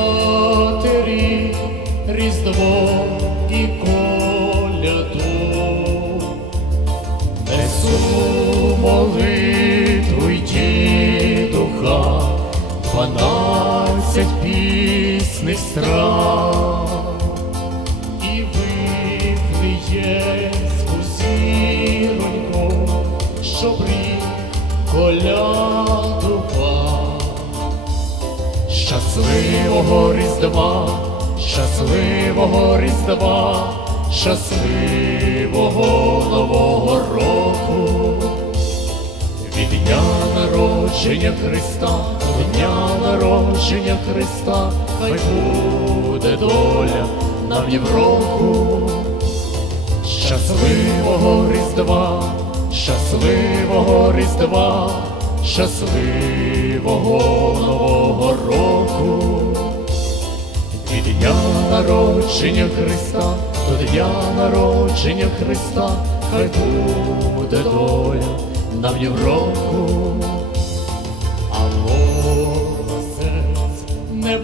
матері, різдво і коляду, несу молитву й дідуха, дванадцять пісних страх. Щасливого Різдва, щасливого Різдва, щасливого Нового року. Від дня народження Христа, дня народження Христа, хай буде доля нам року. Щасливого Різдва, щасливого Різдва, щасливого Нового року. Від дня народження Христа до дня народження Христа, хай буде доля нам в року. А мого серць не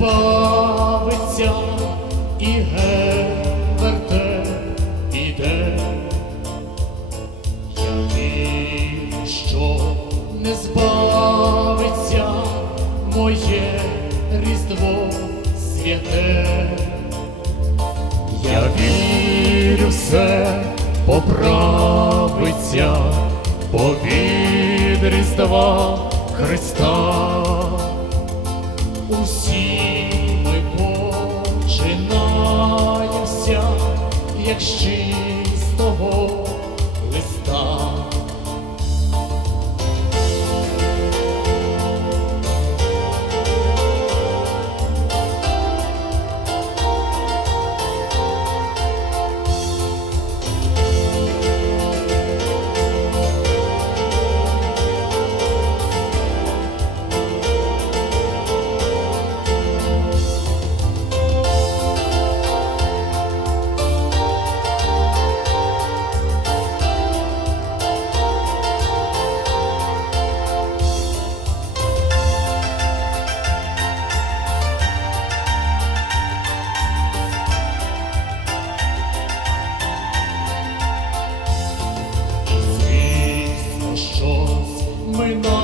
не збавиться моє Різдво святе. Я вірю, все поправиться, бо від Різдва Христа. Усі ми починаємося, як з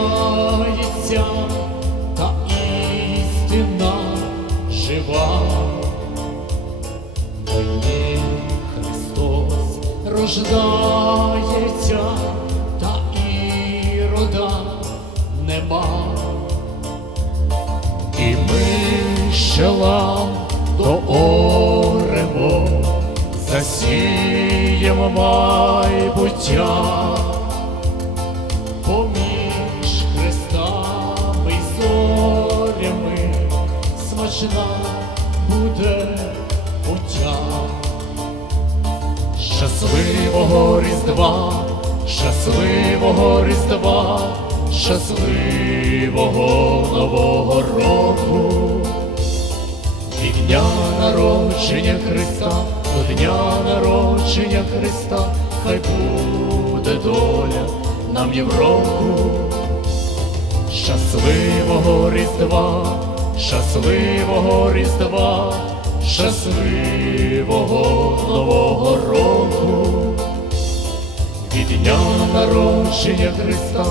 минається, та істина жива. Нині Христос рождається, та ірода нема. І ми ще дооремо, засіємо майбуття. Смачна буде пуття. Щасливого Різдва, щасливого Різдва, щасливого Нового року. Від дня народження Христа до дня народження Христа, хай буде доля нам Євроку. Щасливого Різдва, щасливого Різдва, щасливого Нового року. Від дня народження Христа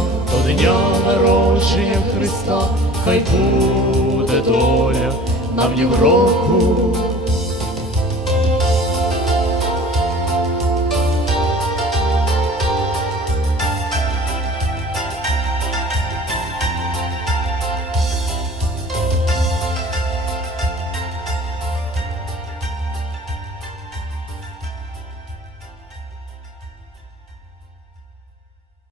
до дня народження Христа, хай буде доля нам ні в року.